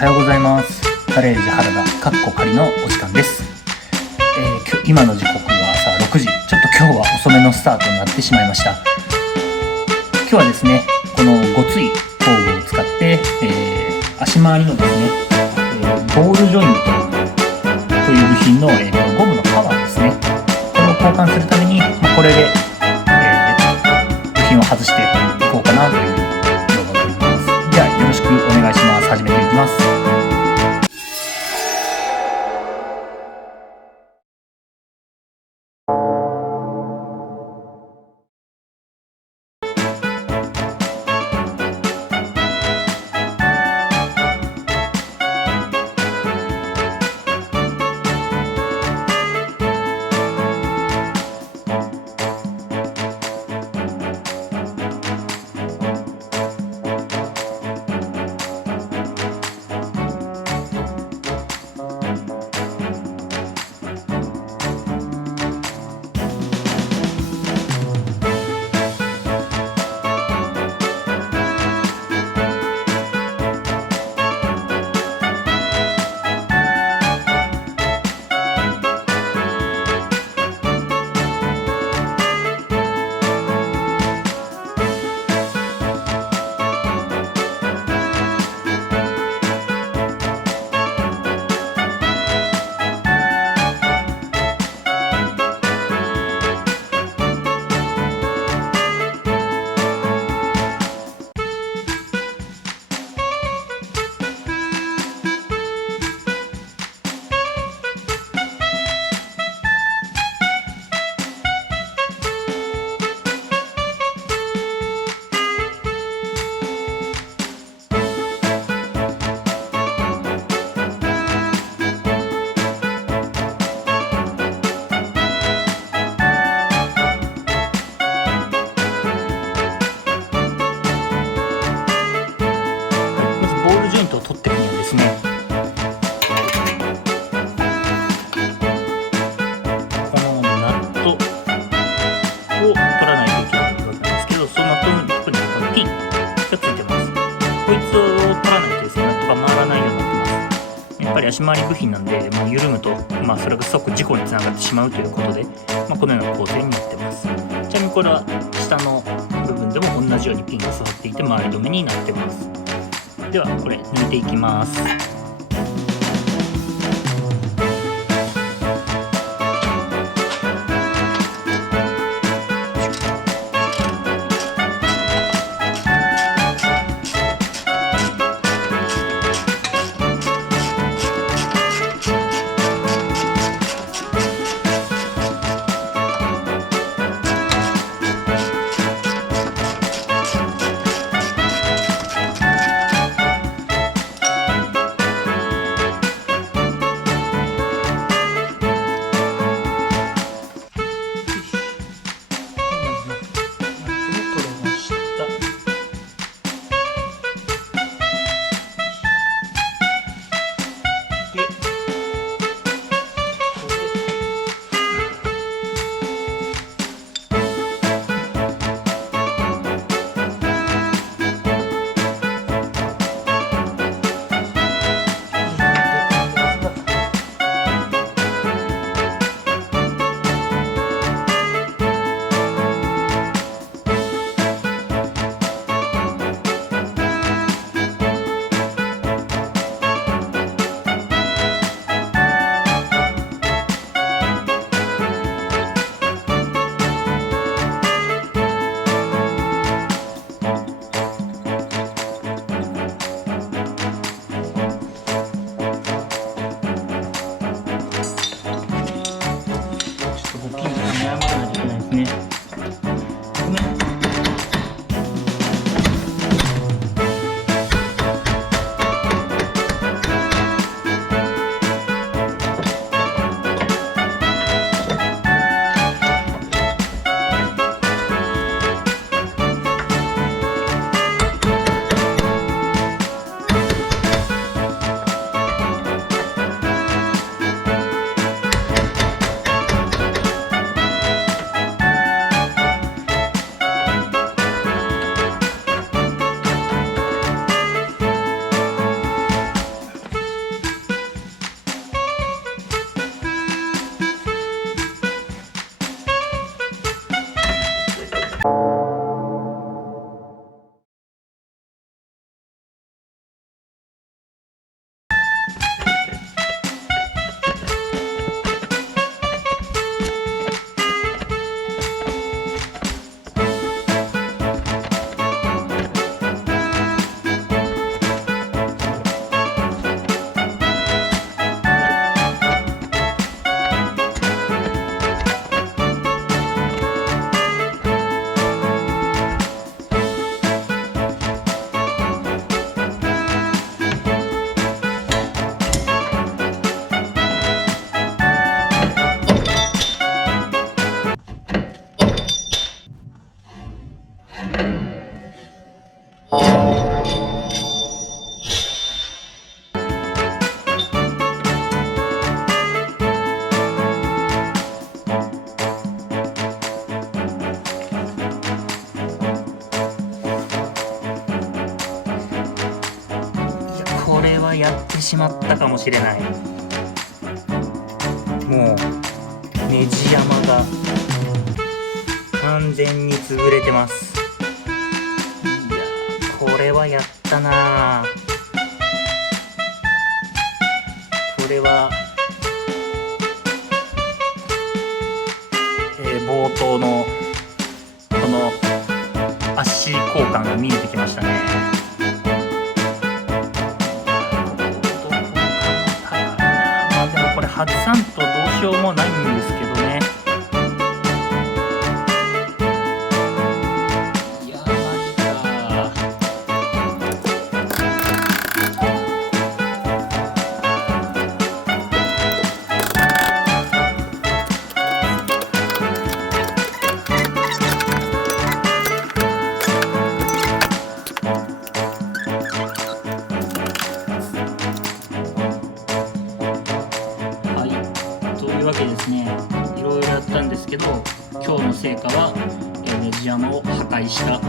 はようございます。ガレージ原田仮のお時間です。今の時刻は朝6時。ちょっと今日は遅めのスタートになってしまいました。今日はですね、このごつい工具を使って、足回りのですね、ボールジョイントという部品の、ゴムのカバーですね。これを交換するために、これで、部品を外していこうかなという動画を撮ります。ではよろしくお願いします。始めていきます。取っていくにはですね、このナットを取らないといけないわけなんですけど、そのナットのところにこのピンがついてます。こいつを取らないとですね、ナットが回らないようになってます。やっぱり足回り部品なんで、緩むと、それが即事故につながってしまうということで、このような構成になってます。ちなみにこれは下の部分でも同じようにピンが刺さっていて回り止めになってます。ではこれ抜いていきます。れはやってしまったかもしれない。もうネジ山が完全に潰れてます。いやこれはやったな。これは、冒頭のこの足交換が見えてきましたね。まあでもこれ外さんとどうしようもないんですけどね。いやマジか。というわけですね、いろいろやったんですけど、今日の成果はネジ山を破壊した